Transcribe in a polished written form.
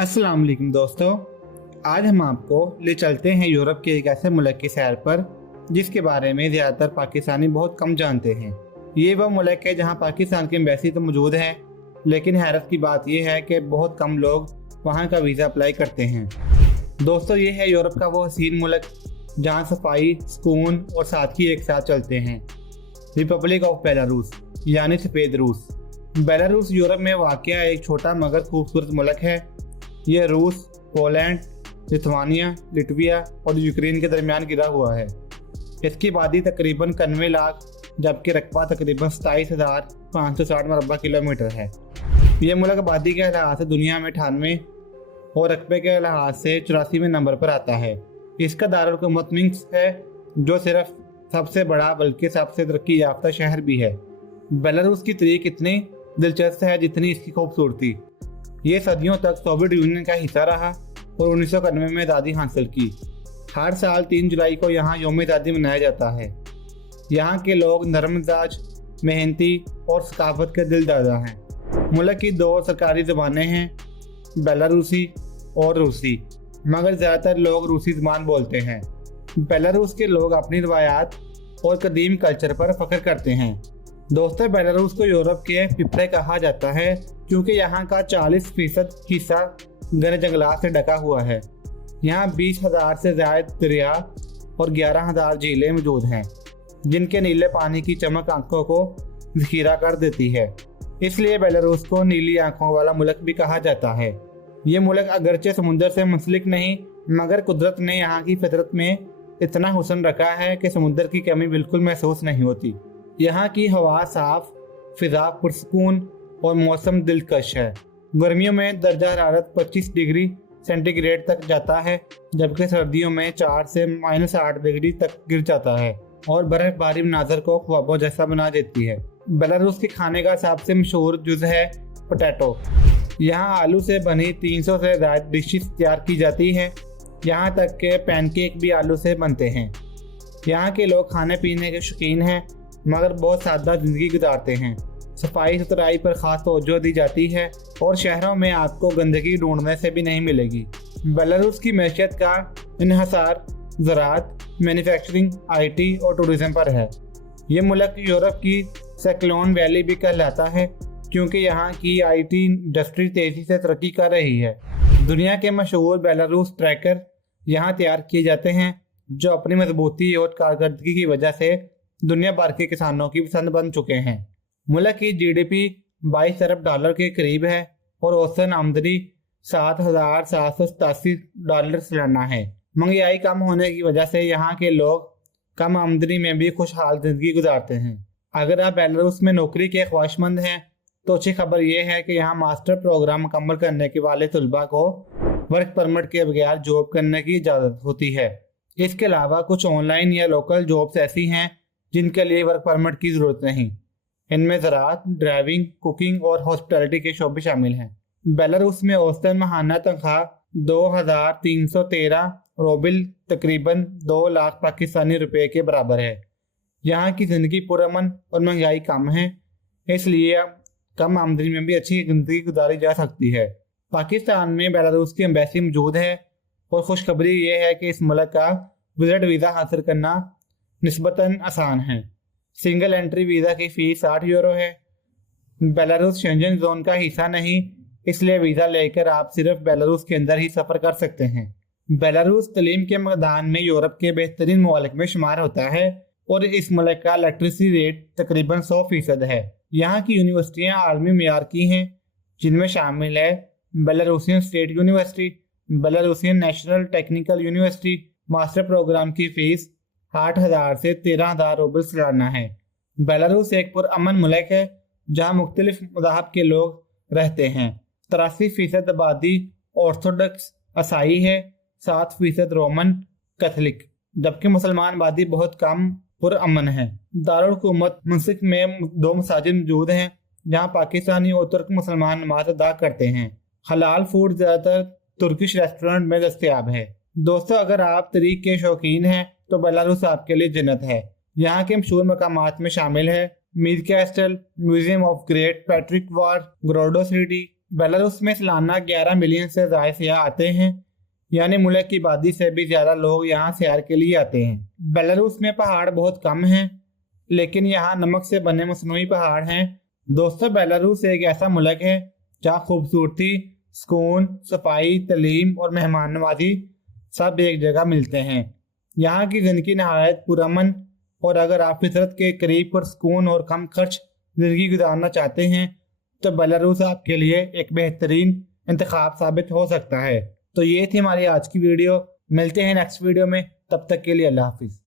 अस्सलाम वालेकुम दोस्तों, आज हम आपको ले चलते हैं यूरोप के एक ऐसे मुल्क की सैर पर जिसके बारे में ज़्यादातर पाकिस्तानी बहुत कम जानते हैं। ये वह मुल्क है जहां पाकिस्तान की एम्बेसी तो मौजूद है, लेकिन हैरत की बात यह है कि बहुत कम लोग वहां का वीज़ा अप्लाई करते हैं। दोस्तों, ये है यूरोप का वो हसीन मुल्क जहां सफाई, सुकून और सादगी एक साथ चलते हैं। रिपब्लिक ऑफ बेलारूस यानी सफ़ेद रूस। बेलारूस यूरोप में वाक़या एक छोटा मगर खूबसूरत मुल्क है। यह रूस, पोलैंड, लिथुआनिया, लिटविया और यूक्रेन के दरमियान गिरा हुआ है। इसकी आबादी तकरीबन 91 लाख जबकि रकबा तकरीबन 27,560 मुरबा किलोमीटर है। यह मुल्क आबादी के लिहाज से दुनिया में 98 और रकबे के लिहाज से 84वें नंबर पर आता है। इसका दारुल हुकूमत मिन्स्क है, जो सिर्फ सबसे बड़ा बल्कि सबसे तरक्की याफ्ता शहर भी है। बेलारूस की तारीख इतनी दिलचस्प है जितनी इसकी खूबसूरती। ये सदियों तक सोवियत यूनियन का हिस्सा रहा और 1991 में आज़ादी हासिल की। हर साल 3 जुलाई को यहाँ यौम आज़ादी मनाया जाता है। यहाँ के लोग नरम मिजाज, मेहनती और सकाफत के दिलदादा हैं। मुल्क की 2 सरकारी ज़बानें हैं, बेलारूसी और रूसी, मगर ज़्यादातर लोग रूसी ज़बान बोलते हैं। बेलारूस के लोग अपनी रवायात और कदीम कल्चर पर फ़ख्र करते हैं। दोस्तों, बेलारूस को यूरोप के पिपरे कहा जाता है क्योंकि यहाँ का 40% हिस्सा घने जंगलात से ढका हुआ है। यहाँ 20,000 से ज़्यादा दरिया और 11,000 झीलें मौजूद हैं, जिनके नीले पानी की चमक आंखों को ज़खीरा कर देती है। इसलिए बेलारूस को नीली आंखों वाला मुल्क भी कहा जाता है। ये मुल्क अगरचे समुद्र से मुंसलिक नहीं, मगर कुदरत ने यहाँ की फितरत में इतना हुस्न रखा है कि समुद्र की कमी बिल्कुल महसूस नहीं होती। यहाँ की हवा साफ, फिजा पुरसकून और मौसम दिलकश है। गर्मियों में दर्जा हरारत 25 डिग्री सेंटीग्रेड तक जाता है, जबकि सर्दियों में 4 से -8 डिग्री तक गिर जाता है और बर्फबारी मनाजर को ख्वाबों जैसा बना देती है। बेलारूस के खाने का सबसे मशहूर जुज़ है पोटैटो। यहाँ आलू से बनी 300 से ज़्यादा डिशेस तैयार की जाती है। यहाँ तक के पैनकेक भी आलू से बनते हैं। यहाँ के लोग खाने पीने के शौकीन हैं, मगर बहुत सादा ज़िंदगी गुजारते हैं। सफाई सुथराई पर ख़ास तवज्जो दी जाती है और शहरों में आपको गंदगी ढूंढने से भी नहीं मिलेगी। बेलारूस की मैशियत का इन्हसार ज़राअत, मैन्युफैक्चरिंग, IT और टूरिज़म पर है। ये मुल्क यूरोप की साइक्लोन वैली भी कहलाता है क्योंकि यहाँ की IT इंडस्ट्री तेज़ी से तरक्की कर रही है। दुनिया के मशहूर बेलारूस ट्रैकर यहाँ तैयार किए जाते हैं, जो अपनी मजबूती और कारकर्दगी की वजह से दुनिया भर के किसानों की पसंद बन चुके हैं। मुल्क की GDP 22 अरब डॉलर के करीब है और औसतन आमदनी $7,787 सालाना है। महंगाई कम होने की वजह से यहाँ के लोग कम आमदनी में भी खुशहाल जिंदगी गुजारते हैं। अगर आप बेलारूस में नौकरी के ख्वाहिशमंद हैं तो अच्छी खबर यह है कि यहाँ मास्टर प्रोग्राम मुकम्मल करने के वाले तलबा को वर्क परमिट के बगैर जॉब करने की इजाज़त होती है। इसके अलावा कुछ ऑनलाइन या लोकल जॉब्स ऐसी हैं जिनके लिए वर्क परमिट की ज़रूरत नहीं। इनमें ज़राअत, ड्राइविंग, कुकिंग और हॉस्पिटैलिटी के शोबे शामिल हैं। बेलारूस में औसतन माहाना तनख्वाह 2,313 रूबल तकरीबन 2 लाख पाकिस्तानी रुपए के बराबर है। यहाँ की ज़िंदगी पुरअमन और महंगाई कम है, इसलिए कम आमदनी में भी अच्छी ज़िंदगी गुजारी जा सकती है। पाकिस्तान में बेलारूस की एम्बेसी मौजूद है और खुशखबरी ये है कि इस मुल्क का विजिट वीज़ा हासिल करना निस्बतन आसान है। सिंगल एंट्री वीज़ा की फ़ीस 60 यूरो है। बेलारूस शेंजन जोन का हिस्सा नहीं, इसलिए वीज़ा लेकर आप सिर्फ बेलारूस के अंदर ही सफ़र कर सकते हैं। बेलारूस तालीम के मैदान में यूरोप के बेहतरीन ममालिक में शुमार होता है और इस मुल्क का लिटरेसी रेट तकरीबन 100% है। यहाँ की यूनिवर्सिटियाँ आलमी मेयार की हैं, जिनमें शामिल है Belarusian state university, Belarusian national technical university. Master program की फ़ीस 8,000 से 13,000 रूबल सालाना है। बेलारूस एक पुरअमन मुल्क है जहाँ मुख्तलिफ मज़हब के लोग रहते हैं। 83% आबादी ऑर्थोडॉक्स ईसाई है, 7% रोमन कैथोलिक, जबकि मुसलमान आबादी बहुत कम पुरअमन है। दारुल हुकूमत मिन्स्क में 2 मसाजिद मौजूद हैं जहाँ पाकिस्तानी और तुर्क मुसलमान नमाज अदा करते हैं। हलाल फूड ज़्यादातर तुर्किश रेस्टोरेंट में दस्तयाब है। दोस्तों, अगर आप तरीक के शौकीन हैं तो बेलारूस आपके लिए जन्नत है। यहाँ के मशहूर मकामात में शामिल है Mir Castle, museum of great patriotic war, Grodno city, Belarus में सालाना 11 मिलियन से ज़्यादा सयाह आते हैं, यानी मुल्क की आबादी से भी ज़्यादा लोग यहाँ सैर के लिए आते हैं। बेलारूस में पहाड़ बहुत कम हैं, लेकिन यहाँ नमक से बने मसनूई पहाड़ हैं। दोस्तों, बेलारूस एक ऐसा मुल्क है जहाँ खूबसूरती, सुकून, सफाई, तालीम और मेहमान नवाजी सब एक जगह मिलते हैं। यहाँ की ज़िंदगी नहायत पुरअमन, और अगर आप फितरत के करीब पर सुकून और कम खर्च ज़िंदगी गुजारना चाहते हैं तो बेलारूस आपके लिए एक बेहतरीन इंतखाब साबित हो सकता है। तो ये थी हमारी आज की वीडियो। मिलते हैं नेक्स्ट वीडियो में, तब तक के लिए अल्लाह हाफिज़।